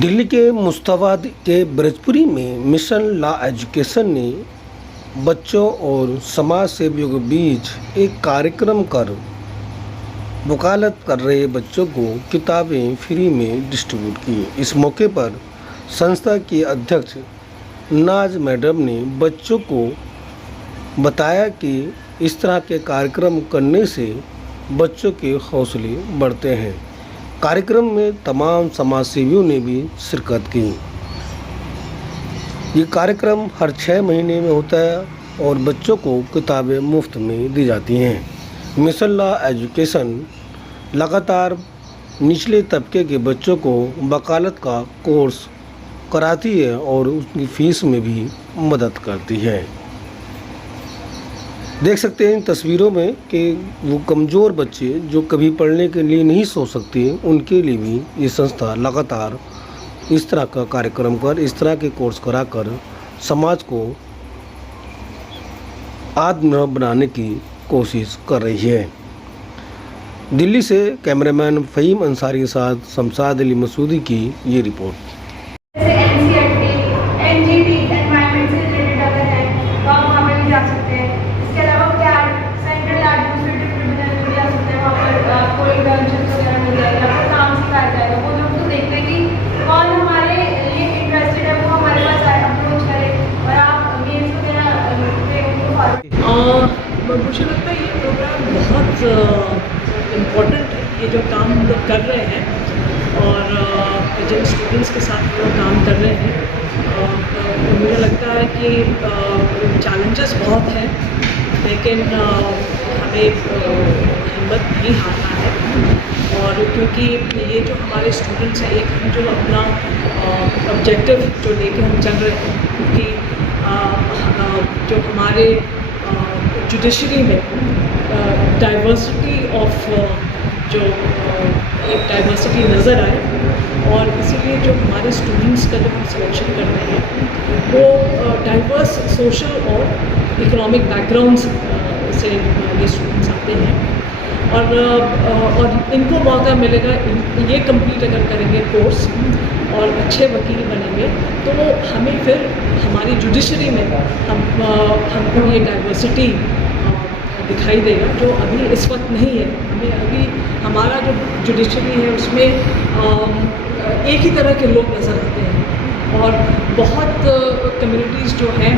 दिल्ली के मुस्ताबाद के ब्रजपुरी में मिशन लॉ एजुकेशन ने बच्चों और समाज सेवियों के बीच एक कार्यक्रम कर वकालत कर रहे बच्चों को किताबें फ्री में डिस्ट्रीब्यूट की। इस मौके पर संस्था की अध्यक्ष नाज मैडम ने बच्चों को बताया कि इस तरह के कार्यक्रम करने से बच्चों के हौसले बढ़ते हैं। कार्यक्रम में तमाम समाजसेवियों ने भी शिरकत की। ये कार्यक्रम हर 6 महीने में होता है और बच्चों को किताबें मुफ्त में दी जाती हैं। मिशन लॉ एजुकेशन लगातार निचले तबके के बच्चों को वकालत का कोर्स कराती है और उसकी फ़ीस में भी मदद करती है। देख सकते हैं इन तस्वीरों में कि वो कमज़ोर बच्चे जो कभी पढ़ने के लिए नहीं सोच सकते, उनके लिए भी ये संस्था लगातार इस तरह का कार्यक्रम कर, इस तरह के कोर्स कराकर समाज को आत्मनिर्भर बनाने की कोशिश कर रही है। दिल्ली से कैमरामैन फ़हीम अंसारी के साथ शमशाद अली मसूदी की ये रिपोर्ट। जैसे एनसीईआरटी, एनजीटी, एनवायरनमेंट से रिलेटेड अगर है तो आप वहाँ पे भी जा सकते हैं। इसके अलावा कैट, सेंट्रल एडमिनिस्ट्रेटिव ट्रिब्यूनल में भी जा सकते हैं। वहाँ पर आपको इंटर्नशिप्स वगैरह मिल जाएगी, आपको काम सिखाया जाएगा। वो लोग तो देखते हैं कि कौन हमारे लिए इंटरेस्टेड है, वो हमारे पास अप्रोच करे और आप गेम्स वगैरह पे उनको फॉलो। मुझे लगता है ये प्रोग्राम बहुत इम्पोर्टेंट है, ये जो काम हम लोग कर रहे हैं और जिन स्टूडेंट्स के साथ हम लोग काम कर रहे हैं। मुझे लगता है कि चैलेंजेस बहुत हैं, लेकिन हमें हिम्मत नहीं हारना है। और क्योंकि ये जो हमारे स्टूडेंट्स हैं, एक हम जो अपना ऑब्जेक्टिव जो लेके हम चल रहे हैं, क्योंकि जो हमारे जुडिशरी में डाइवर्सिटी ऑफ जो एक डाइवर्सिटी नज़र आए, और इसीलिए जो हमारे स्टूडेंट्स का जो हम सिलेक्शन कर रहे हैं वो डाइवर्स सोशल और इकोनॉमिक बैकग्राउंड से ये स्टूडेंट्स आते हैं। और इनको मौका मिलेगा, ये कंप्लीट अगर करेंगे कोर्स और अच्छे वकील बनेंगे तो वो हमें फिर हमारी जुडिशरी में हमको ये डाइवर्सिटी दिखाई देगा, जो अभी इस वक्त नहीं है। हमें अभी हमारा जो जुडिशरी है उसमें एक ही तरह के लोग नज़र आते हैं, और बहुत कम्युनिटीज़ जो हैं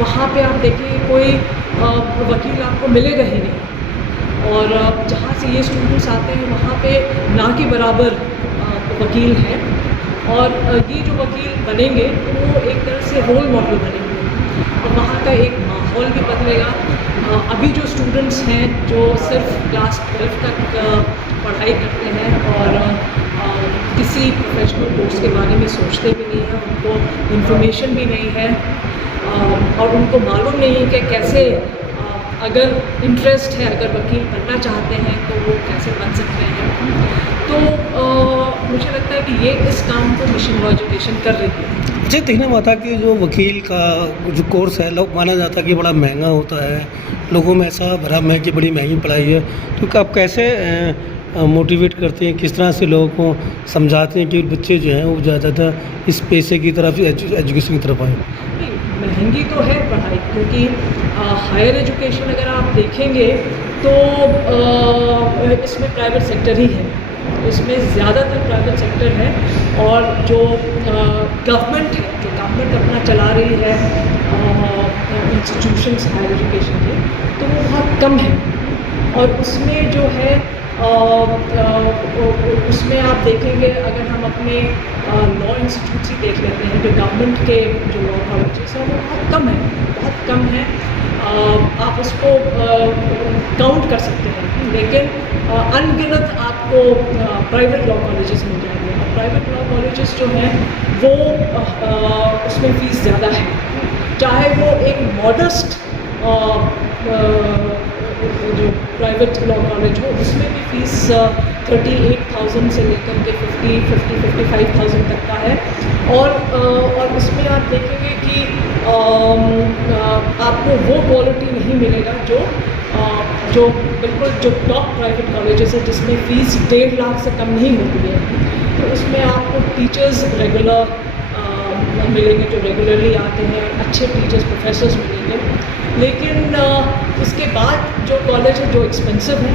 वहाँ पे आप देखिए कोई वकील आपको मिलेगा ही नहीं, और जहाँ से ये स्टूडेंट्स आते हैं वहाँ पे ना के बराबर वकील हैं, और ये जो वकील बनेंगे तो वो एक तरह से रोल मॉडल बनेंगे, और वहाँ का एक माहौल भी बदलेगा। अभी जो स्टूडेंट्स हैं जो सिर्फ क्लास 12 तक पढ़ाई करते हैं और किसी प्रोफेशनल कोर्स के बारे में सोचते भी नहीं हैं, उनको इन्फॉर्मेशन भी नहीं है, और उनको मालूम नहीं है कि कैसे अगर इंटरेस्ट है, अगर वकील बनना चाहते हैं तो वो कैसे बन सकते हैं। तो मुझे लगता है कि ये इस काम को मिशन लॉ एजुकेशन कर रही है। अच्छा, देखना माता कि जो वकील का जो कोर्स है, लोग माना जाता है कि बड़ा महंगा होता है, लोगों में ऐसा भ्रम है कि बड़ी महंगी पढ़ाई है, तो आप कैसे मोटिवेट करते हैं, किस तरह से लोगों को समझाते हैं कि बच्चे जो हैं वो ज़्यादातर इस पेशे की तरफ, एजुकेशन की तरफ आए? महंगी तो है पढ़ाई, क्योंकि हायर एजुकेशन अगर आप देखेंगे तो इसमें प्राइवेट सेक्टर ही है, इसमें ज़्यादातर प्राइवेट सेक्टर है, और जो गवर्नमेंट है, जो गवर्नमेंट अपना चला रही है इंस्टीट्यूशंस हायर एजुकेशन के, तो वो बहुत कम है। और उसमें जो है उसमें आप देखेंगे, अगर हम अपने लॉ इंस्टीट्यूट्स ही देख लेते हैं, जो गवर्नमेंट के जो लॉ कॉलेजेस हैं वो बहुत कम है, बहुत कम है। आप उसको काउंट कर सकते हैं, लेकिन अनगिनत आपको प्राइवेट लॉ कॉलेजेस मिल जाएंगे, और प्राइवेट लॉ कॉलेजेस जो हैं वो उसमें फ़ीस ज़्यादा है, चाहे वो एक मॉडेस्ट जो प्राइवेट लॉ कॉलेज हो, उसमें भी फ़ीस 38,000 से लेकर के 55,000 तक का है। और उसमें आप देखेंगे कि आपको वो क्वालिटी नहीं मिलेगा जो बिल्कुल जो टॉप प्राइवेट कॉलेजेस है, जिसमें फ़ीस 1.5 लाख से कम नहीं होती है। तो उसमें आपको टीचर्स रेगुलर मिलेंगे जो रेगुलरली आते हैं, अच्छे टीचर्स प्रोफेसर्स मिलेंगे। लेकिन उसके बाद जो कॉलेज है जो एक्सपेंसिव है,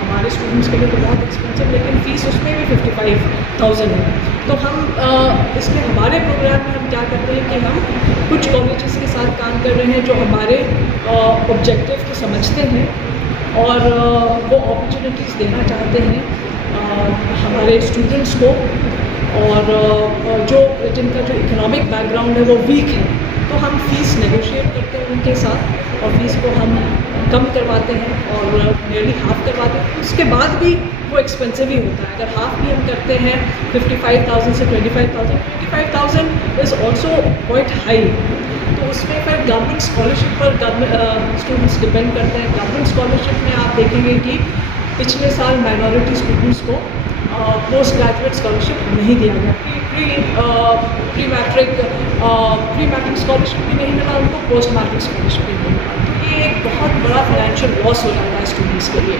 हमारे स्टूडेंट्स के लिए तो बहुत एक्सपेंसिव, लेकिन फ़ीस उसमें भी 55,000 है। तो हम इसमें हमारे प्रोग्राम में हम क्या करते हैं कि हम कुछ कॉलेजेस के साथ काम कर रहे हैं जो हमारे ऑब्जेक्टिव को समझते हैं और वो अपॉर्चुनिटीज़ देना चाहते हैं हमारे स्टूडेंट्स को, और जो जिनका जो इकोनॉमिक बैकग्राउंड है वो वीक है, तो हम फ़ीस नेगोशिएट करते हैं उनके साथ और फ़ीस को हम कम करवाते हैं और नियरली हाफ़ करवाते हैं। उसके बाद भी वो एक्सपेंसिव ही होता है। अगर हाफ़ भी हम करते हैं 55,000 से 25,000 इज़ ऑल्सो क्वाइट हाई। तो उसमें फिर गवर्नमेंट स्कॉलरशिप पर स्टूडेंट्स डिपेंड करते हैं। गवर्नमेंट स्कॉलरशिप में आप देखेंगे कि पिछले साल माइनॉरिटी स्टूडेंट्स को पोस्ट ग्रेजुएट स्कॉलरशिप नहीं दिया गया। प्री मैट्रिक स्कॉलरशिप भी नहीं मिला उनको, पोस्ट मैट्रिक स्कॉलरशिप भी नहीं मिला। तो ये एक बहुत बड़ा फाइनेंशियल लॉस हो जाता है स्टूडेंट्स के लिए।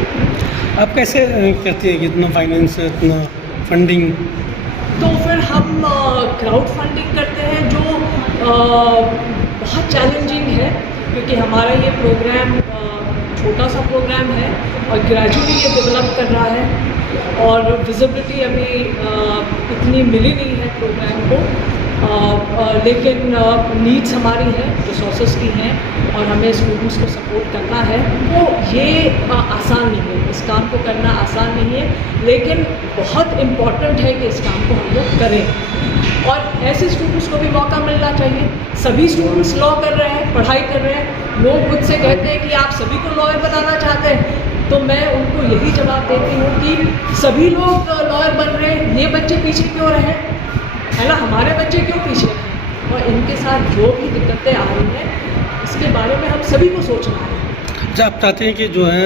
आप कैसे करते हैं कि इतना फाइनेंस, इतना फंडिंग? तो फिर हम क्राउड फंडिंग करते हैं जो बहुत चैलेंजिंग है, क्योंकि हमारा ये प्रोग्राम छोटा सा प्रोग्राम है और ग्रेजुअली ये डेवलप कर रहा है और विजिबिलिटी अभी इतनी मिली नहीं है प्रोग्राम को, लेकिन नीड्स हमारी हैं, रिसोर्सेज की हैं और हमें स्टूडेंट्स को सपोर्ट करना है। तो ये आसान नहीं है, इस काम को करना आसान नहीं है, लेकिन बहुत इम्पॉर्टेंट है कि इस काम को हम लोग करें और ऐसे स्टूडेंट्स को भी मौका मिलना चाहिए। सभी स्टूडेंट्स लॉ कर रहे हैं, पढ़ाई कर रहे हैं, लोग मुझसे कहते हैं कि आप सभी को लॉयर बनाना चाहते हैं, तो मैं उनको यही जवाब देती हूँ कि सभी लोग लॉयर बन रहे हैं, ये बच्चे पीछे क्यों रहे, है ना, हमारे बच्चे क्यों पीछे हैं, और इनके साथ जो भी दिक्कतें आ रही हैं इसके बारे में हम सभी को सोचना है। अच्छा, आप चाहते हैं कि जो है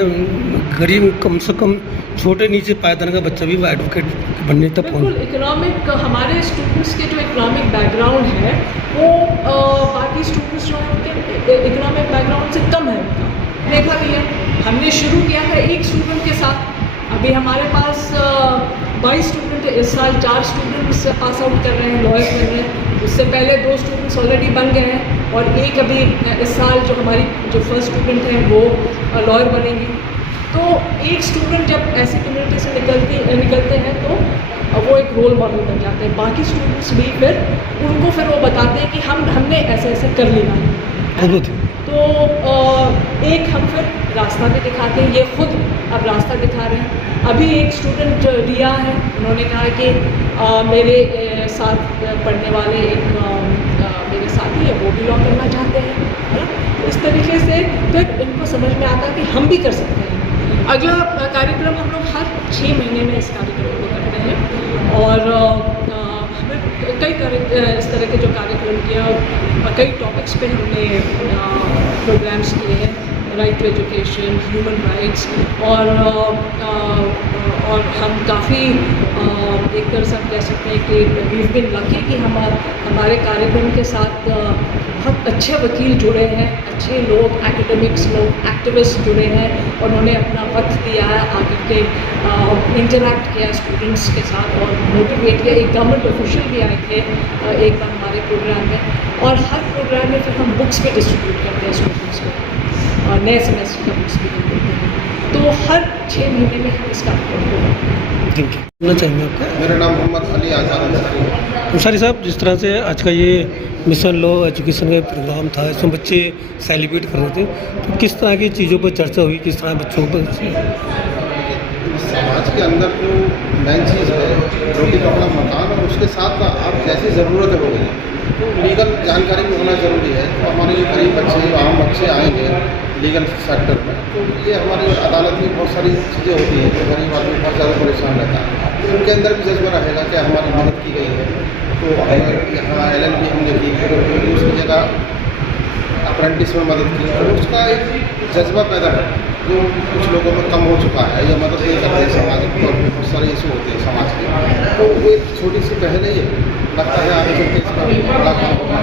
गरीब, कम से कम छोटे नीचे पायदान का बच्चा भी एडवोकेट बनने तक बिल्कुल, इकोनॉमिक हमारे स्टूडेंट्स के जो इकोनॉमिक बैकग्राउंड है वो बाकी स्टूडेंट्स जो हैं उनके इकोनॉमिक बैकग्राउंड से कम है उनका, देखा भी है। हमने शुरू किया था एक स्टूडेंट के साथ, अभी हमारे पास 22 स्टूडेंट है, इस साल 4 स्टूडेंट्स पास आउट कर रहे हैं, लॉयर्स बन रहे हैं। उससे पहले 2 स्टूडेंट्स ऑलरेडी बन गए हैं और एक अभी इस साल जो हमारी जो फर्स्ट स्टूडेंट हैं वो लॉयर बनेंगी। तो एक स्टूडेंट जब ऐसी कम्युनिटी से निकलते हैं तो वो एक रोल मॉडल बन जाते हैं। बाकी स्टूडेंट्स भी फिर उनको फिर वो बताते हैं कि हमने ऐसे ऐसे कर लिया है। तो एक हम फिर रास्ता भी दिखाते हैं, ये खुद अब रास्ता दिखा रहे हैं। अभी एक स्टूडेंट रिया है, उन्होंने कहा कि मेरे साथ पढ़ने वाले एक मेरे साथी है, वो भी लॉ करना चाहते हैं, है ना। इस तरीके से फिर इनको समझ में आता है कि हम भी कर सकते हैं। अगला कार्यक्रम हम लोग हर 6 महीने में इस कार्यक्रम को करते हैं और हमें कई इस तरह के जो कार्यक्रम किए और कई टॉपिक्स पे हमने प्रोग्राम्स किए हैं, right to education, human rights, और हम काफ़ी एक तरह से हम कह सकते हैं कि वी हैव बीन लकी कि हमारे कार्यक्रम के साथ बहुत अच्छे वकील जुड़े हैं, अच्छे लोग, एकेडमिक्स लोग, एक्टिविस्ट जुड़े हैं, उन्होंने अपना वक्त दिया है, आगे के इंटरैक्ट किया स्टूडेंट्स के साथ और मोटिवेट किया। एक गवर्नमेंट ऑफिशियल भी आए थे एक बार हमारे प्रोग्राम में, और हर प्रोग्राम में फिर हम बुक्स भी डिस्ट्रीब्यूट करते हैं स्टूडेंट्स को, और नए सेमेस्टर का बुक्स भी देते हैं। तो हर 6 महीने में हम इसका बोलना चाहेंगे आपका? मेरा नाम मोहम्मद अली आज़ाद अंसारी है। अंसारी साहब, जिस तरह से आज का ये मिशन लॉ एजुकेशन का प्रोग्राम था, इसमें बच्चे सेलिब्रेट कर रहे थे, तो किस तरह की चीज़ों पर चर्चा हुई, किस तरह बच्चों पर? समाज के अंदर जो मेन चीज़ है, रोटी कपड़ा मकान, और उसके साथ आप जैसी ज़रूरत हो गई तो लीगल जानकारी भी होना ज़रूरी है। तो हमारे जो गरीब बच्चे, आम बच्चे आएंगे लीगल सेक्टर में, तो ये हमारी अदालत में बहुत सारी चीज़ें होती हैं, तो गरीब आदमी बहुत ज़्यादा परेशान रहता है, तो उनके अंदर भी जज्बा रहेगा कि हमारी मदद की गई है। तो यहाँ LLB हमने की, फिर उसकी जगह अप्रेंटिस में मदद की, तो उसका एक जज्बा पैदा है जो कुछ लोगों में कम हो चुका है, या मदद नहीं करते हैं समाज को, बहुत सारे इशू होते हैं समाज के। तो वो एक छोटी सी पहले ही लगता है आगे चलते इसका बड़ा काम होगा,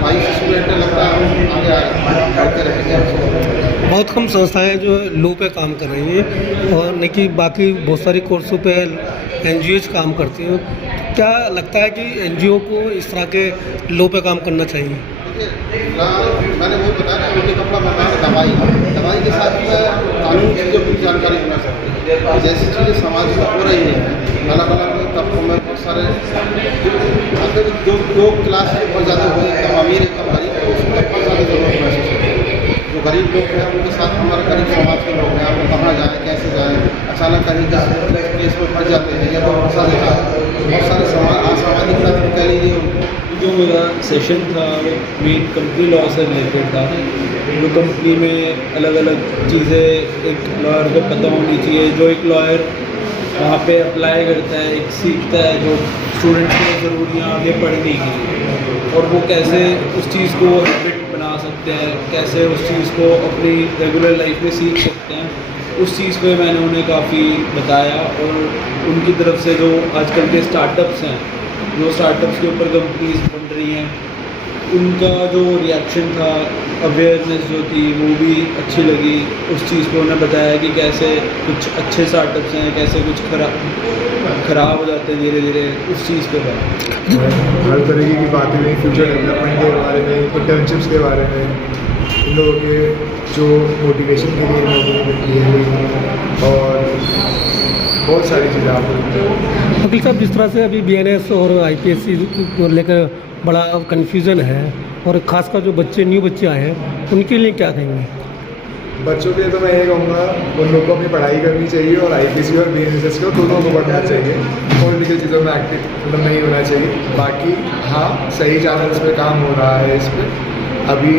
भाई से स्टूडेंट लगता है हम आगे बढ़ते रहेंगे। बहुत कम संस्थाएं जो लो पे काम कर रही हैं और नहीं कि बाकी बहुत सारी कोर्सों पे एनजीओज काम करती हैं। क्या लगता है कि एनजीओ को इस तरह के लो पे काम करना चाहिए? मैंने वही बताया ना, रोटी कपड़ा मकान, दवाई के साथ में कानून चीज़ों की जानकारी होना चाहिए। जैसी चीज़ें समाज में हो रही हैं अलग अलग तबकों में, बहुत सारे अगर दो क्लास बहुत ज़्यादा हो, एकदम अमीर एकदम गरीब, तो उसमें बहुत ज़्यादा जरूरत महसूस होती है। जो गरीब लोग हैं उनके साथ हमारे गरीब समाज के लोग हैं, वो कहाँ जाएँ कैसे जाएँ, अचानक कहीं केस में फंस जाते हैं या तो फंसा देता है। बहुत सारे असामाजिक तत्व कह लीजिए। जो मेरा सेशन था वो मेन कंपनी लॉ से रिलेटेड था। जो कंपनी में अलग अलग चीज़ें एक लॉयर को पता होनी चाहिए, जो एक लॉयर वहाँ पे अप्लाई करता है, एक सीखता है जो स्टूडेंट को ज़रूरी है आगे पढ़ने की, और वो कैसे उस चीज़ को हैबिट बना सकते हैं, कैसे उस चीज़ को अपनी रेगुलर लाइफ में सीख सकते हैं, उस चीज़ पे मैंने उन्हें काफ़ी बताया। और उनकी तरफ से जो आजकल के स्टार्टअप्स हैं, जो स्टार्टअप्स के ऊपर कंपनीज बन रही हैं, उनका जो रिएक्शन था, अवेयरनेस जो थी वो भी अच्छी लगी। उस चीज़ पे उन्हें बताया कि कैसे कुछ अच्छे स्टार्टअप्स हैं, कैसे कुछ ख़राब हो जाते हैं धीरे धीरे, उस चीज़ पे था। हर तरीके की बातें हुई, फ्यूचर डेवलपमेंट के बारे में, इंटर्नशिप्स के बारे में, इन लोगों के जो मोटिवेशन के लिए नौकरी मिलती है और बहुत सारी चीज़ें आपको। वकील साहब, जिस तरह से अभी बीएनएस और आईपीएससी को लेकर बड़ा कन्फ्यूज़न है, और ख़ासकर जो बच्चे न्यू बच्चे आए हैं उनके लिए क्या कहेंगे? बच्चों के लिए तो मैं ये कहूँगा उन लोग को अपनी पढ़ाई करनी चाहिए और आईपीसी और बीएनएस को दोनों को पढ़ना चाहिए, पॉलिटिकल चीज़ों में एक्टिव मतलब नहीं होना चाहिए। बाकी हाँ, सही चैनल्स पे काम हो रहा है इस पर। अभी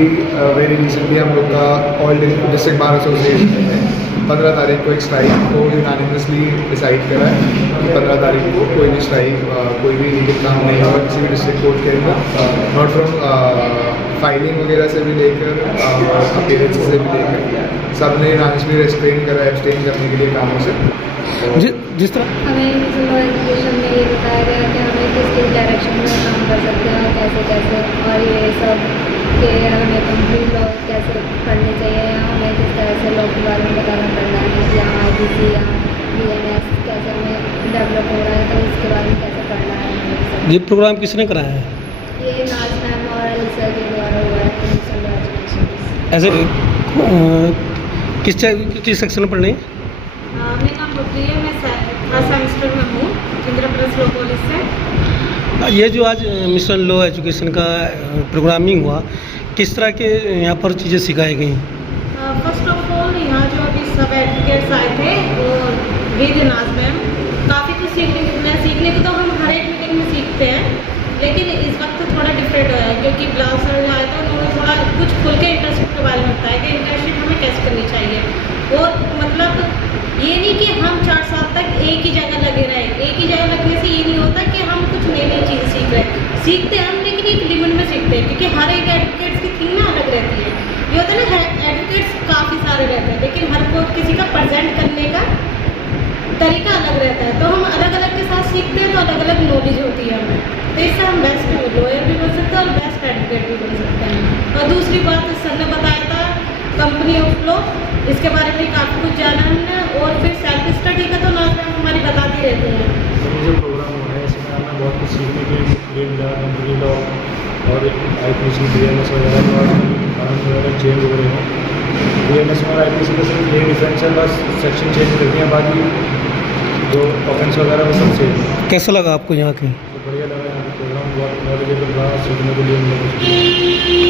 वेरी रिसेंटली हम लोग का ऑल डिस्ट्रिक्ट बार एसोसिएशन ने 15 तारीख को एक स्ट्राइक को यूनानिमसली डिसाइड करा है कि 15 तारीख को कोई भी स्ट्राइक, कोई भी लीगल काम नहीं होगा किसी भी डिस्ट्रिक्ट कोर्ट के अंदर, नॉट फ्रॉम फाइलिंग वगैरह से भी लेकर अपीयरेंस से भी लेकर सब ने यूनानिमसली रेस्ट्रेन करा, एब्सटेन करने के लिए कामों से। जिस तरह हमें एजुकेशन में ये बताया गया कि हमें किस किस डायरेक्शन में काम कर सकते हैं, कैसे कैसे, और ये सब कि हमें कंप्लीट लॉ कैसे पढ़ने चाहिए, या हमें किस तरह से लॉ के बारे में बताना पड़ना है, या आईपीसी या बीएनएस कैसे हमें डेवलप हो रहा है, तो इसके बारे में कैसे पढ़ना है। ये प्रोग्राम किसने कराया है? ये नाज मैम और अलीसा के द्वारा हुआ है, मिशन लॉ एजुकेशन। ऐसे किस सेक्शन में पढ़ रहे हैं? मेरा नाम बबली है, मैं फर्स्ट सेमेस्टर में हूँ इंद्रप्रस्थ लॉ कॉलेज से। ये जो आज मिशन लॉ एजुकेशन का प्रोग्रामिंग हुआ, किस तरह के यहाँ पर चीज़ें सिखाई गई? फर्स्ट ऑफ ऑल यहाँ जो अभी सब एडवोकेट्स आए थे और विद नाज मैम, काफ़ी कुछ सीखने को तो हम हर एक मीटिंग में सीखते हैं, लेकिन इस वक्त थोड़ा डिफरेंट है क्योंकि ब्लाउज सर जो आए थे उन्होंने थोड़ा कुछ खुल के इंटर्नशिप के बारे में बताया कि इंटर्नशिप हमें कैसे करनी चाहिए। और मतलब ये नहीं कि हम 4 साल तक एक ही जगह लगे रहे, एक ही जगह लगने से ये नहीं होता कि हम कुछ नई नई चीज़ सीख रहे हैं। सीखते हैं हम, लेकिन एक लिमिट में सीखते हैं, क्योंकि हर एक एडवोकेट्स की थीम ना अलग रहती है। ये होता है ना, एडवोकेट्स काफ़ी सारे रहते हैं, लेकिन हर कोई किसी का प्रेजेंट करने का तरीका अलग रहता है, तो हम अलग अलग के साथ सीखते हैं, तो अलग अलग नॉलेज होती है हमें, तो इससे हम बेस्ट लॉयर भी बन सकते हैं और बेस्ट एडवोकेट भी बन सकते हैं। और दूसरी बात सर ने बताया था कंपनी ऑफ लॉ, इसके बारे में काफ़ी कुछ जाना हमने, और फिर सेल्फ स्टडी का तो नाज मैम हमारी बताती रहती हैं। जो प्रोग्राम हो रहा है इसमें हमें बहुत कुछ सीखने के लिए मिला, कंपनी लॉ और आईपीसी बीएनएस वगैरह जो कानून वगैरह चेंज हो रहे हैं। बीएनएस और आईपीसी का सिर्फ ये डिफरेंस है, बस सेक्शन चेंज करती हैं, बाकी जो ऑफेंस वगैरह वो सब सेम है। कैसा लगा आपको यहाँ के? तो बढ़िया लगा, यहाँ प्रोग्राम बहुत नॉलेजेबल रहा, सीखने के लिए मिला।